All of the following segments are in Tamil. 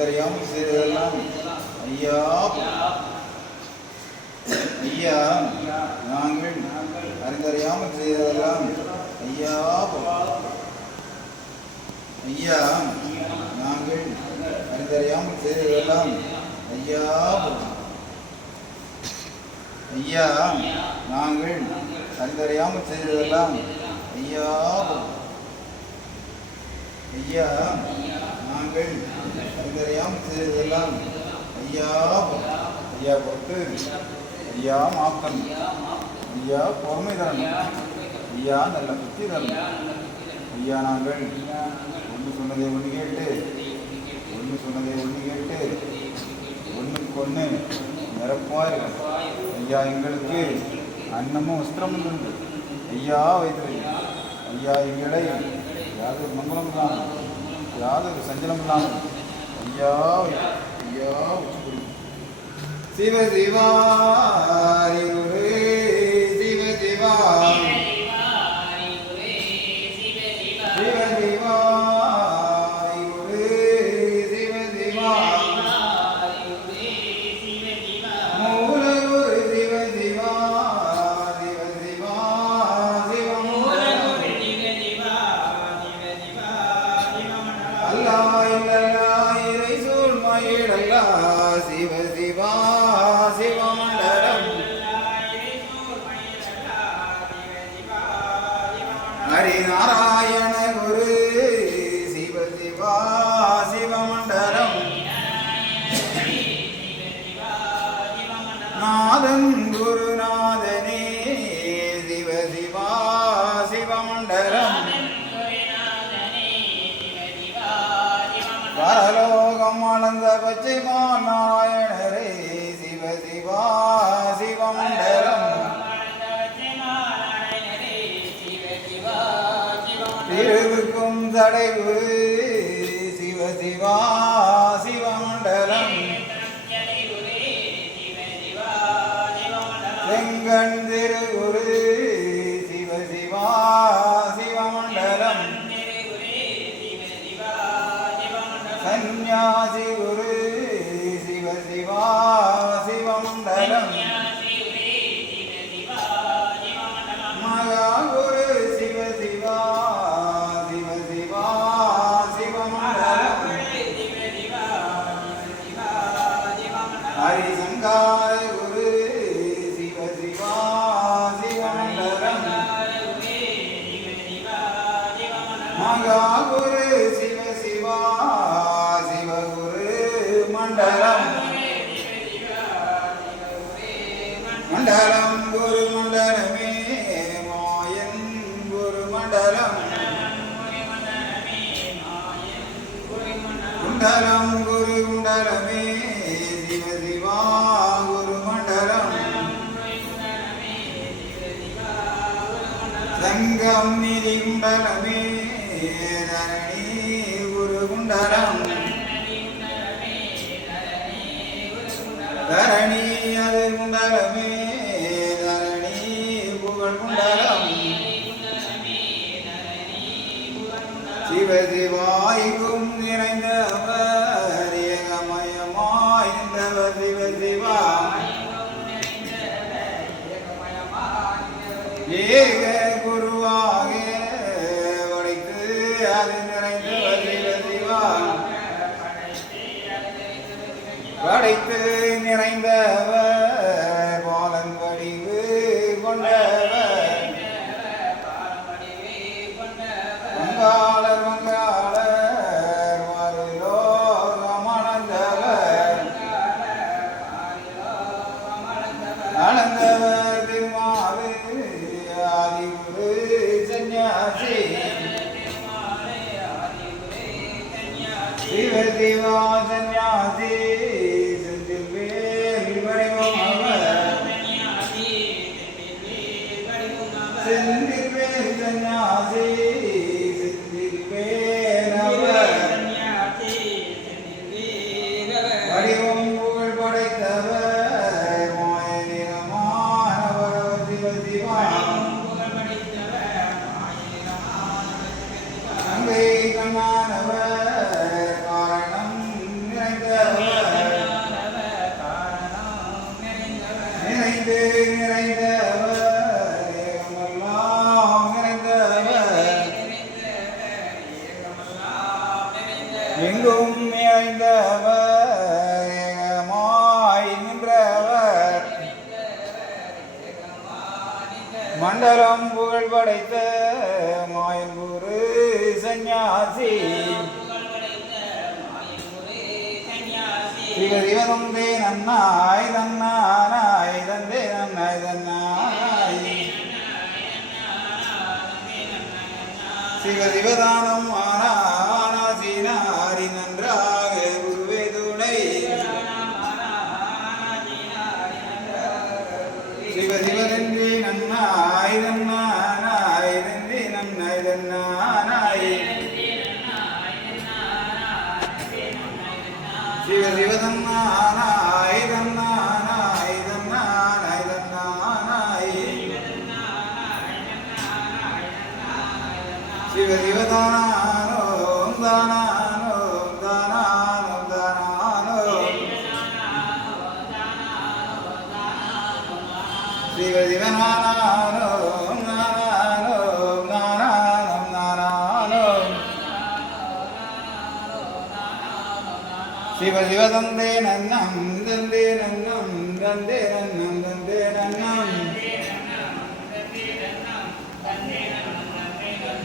அறிந்தறியாமல் சிறிதெல்லாம் ஐயா. ஐயா. நாங்கள் அறிந்தறியாமல் செய்ததெல்லாம். ஐயா. ஐயா. நாங்கள் அறிந்தறியாமல் செய்ததெல்லாம். ஐயா. ஐயா. நாங்கள் அறிந்தறியாமல் செய்ததெல்லாம். ஐயா. ஐயா. நாங்கள் அறிந்தறியாமல் செய்ததெல்லாம். ஐயா ஐயா பொறுத்து ஐயா மாக்கம் ஐயா பொறுமை தரணும் ஐயா நல்ல புத்தி தரணும் ஐயா நாங்கள். ஒன்று சொன்னதை ஒன்று கேட்டு ஒன்று சொன்னதை ஒன்று கேட்டு ஒன்றுக்கு ஒன்று நிரப்பாக இருக்கணும் ஐயா எங்களுக்கு அன்னமும் வஸ்திரமும் உண்டு ஐயா வைத்தது ஐயா எங்களை யாரு மங்களம் தான் யாதொரு சஞ்சலம் இல்லாமல் ஐயா ஐயா சிவ சிவாரி சிவமண்டலம் பரலோகம் அளந்த பச்சை நாராயணரே சிவ சிவா சிவமண்டலம். திருவுக்கும் தடைவு சிவ சிவா சிவமண்டலம். செங்கண் திருகுரு மண்டலம் குரு மண்டலமே மாயன் குரு மண்டலம். குண்டலம் குரு குண்டலமே சிவ சிவா குரு மண்டலம். சங்கம் நிதி குண்டலமே தரணி குரு குண்டலம். Yeah, yeah. சந்நியாசி மண்டலம் புகழ் படைத்த மாயங்குரு சந்நியாசி. சிவ சிவதம் தே நன்னாய் தன்னானாய். தந்தே நன்னாய் தன்னாய் சிவ சிவதானம் சிவ சிவதானோ தானானோ தானானோ தானானோ சிவ சிவனானோ நானானோ நானானோ நானானோ சிவ சிவ தந்தே நன்னம் தந்தே நன்னம் தந்தே நன்னம் தந்தே நன்னம்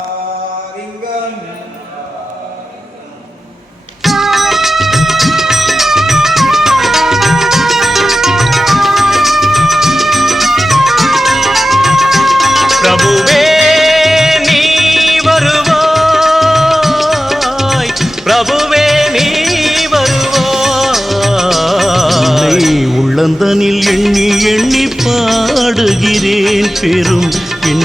அடங்காலிங்கம் பிரபுவே நீ வருவாய். பிரபுவே நீ வருவாய். உள்ளந்தனில் எண்ணி எண்ணி பாடுகிறேன் பெரும்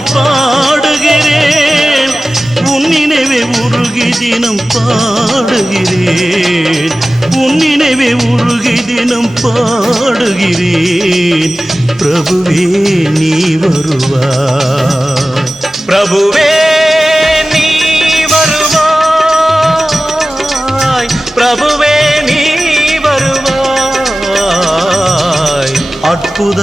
போற்றி பாடுகிறேன். உன் நினைவை உருகி தினம் பாடுகிறேன். உன் நினைவே உருகி தினம் பாடுகிறேன். பிரபுவே நீ வருவாய் பிரபுவே நீ வருவாய். பிரபுவே நீ வருவாய். அற்புத